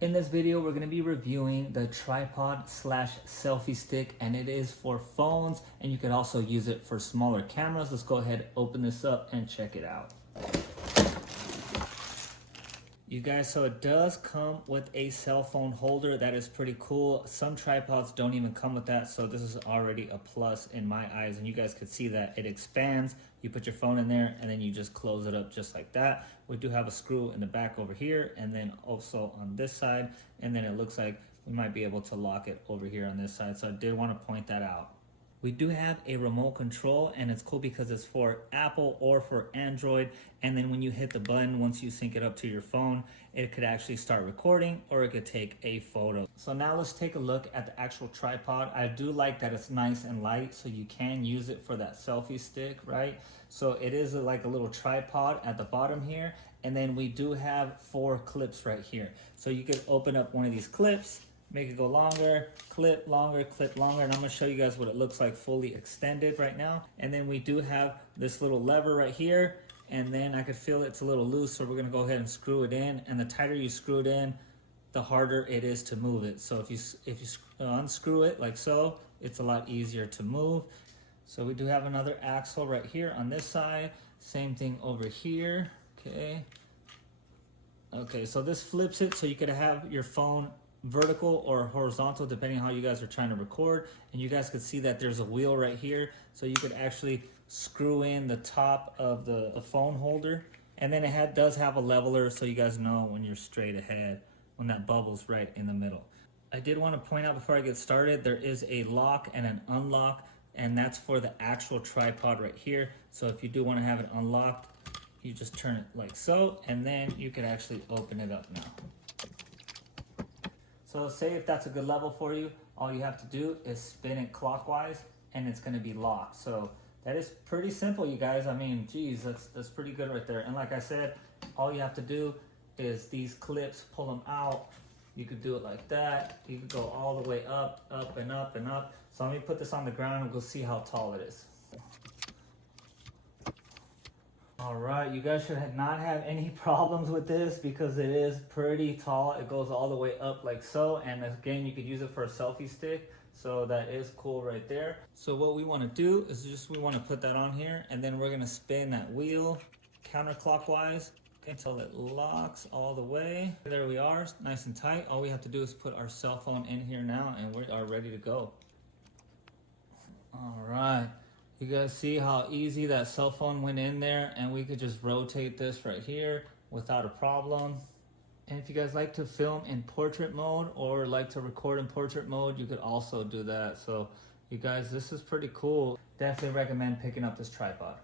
In this video, we're going to be reviewing the tripod slash selfie stick, and it is for phones, and you could also use it for smaller cameras. Let's go ahead, open this up and check it out. You guys, so it does come with a cell phone holder. That is pretty cool. Some tripods don't even come with that, so this is already a plus in my eyes. And you guys could see that it expands. You put your phone in there and then you just close it up just like that. We do have a screw in the back over here and then also on this side. And then it looks like we might be able to lock it over here on this side. So I did want to point that out. We do have a remote control, and it's cool because it's for Apple or for Android. And then when you hit the button, once you sync it up to your phone, it could actually start recording or it could take a photo. So now let's take a look at the actual tripod. I do like that it's nice and light, so you can use it for that selfie stick, right? So it is like a little tripod at the bottom here. And then we do have 4 clips right here. So you could open up one of these clips, make it go longer, clip longer, and I'm gonna show you guys what it looks like fully extended right now. And then we do have this little lever right here, and then I could feel it's a little loose, so we're gonna go ahead and screw it in. And the tighter you screw it in, the harder it is to move it. So if you unscrew it like so, it's a lot easier to move. So we do have another axle right here on this side, same thing over here, okay. Okay, so this flips it so you could have your phone vertical or horizontal depending on how you guys are trying to record. And you guys could see that there's a wheel right here, so you could actually screw in the top of the phone holder. And then it does have a leveler, so you guys know when you're straight ahead, when that bubble's right in the middle. I did want to point out before I get started, there is a lock and an unlock, and that's for the actual tripod right here. So if you do want to have it unlocked, you just turn it like so, and then you can actually open it up now. So say if that's a good level for you, all you have to do is spin it clockwise and it's gonna be locked. So that is pretty simple, you guys. I mean, geez, that's pretty good right there. And like I said, all you have to do is these clips, pull them out. You could do it like that. You could go all the way up, up and up and up. So let me put this on the ground and we'll see how tall it is. All right, you guys should not have any problems with this because it is pretty tall. It goes all the way up like so. And again, you could use it for a selfie stick. So that is cool right there. So what we want to do is we want to put that on here, and then we're going to spin that wheel counterclockwise until it locks all the way. There we are, nice and tight. All we have to do is put our cell phone in here now and we are ready to go. All right. You guys see how easy that cell phone went in there, and we could just rotate this right here without a problem. And if you guys like to film in portrait mode or like to record in portrait mode, you could also do that. So you guys, this is pretty cool. Definitely recommend picking up this tripod.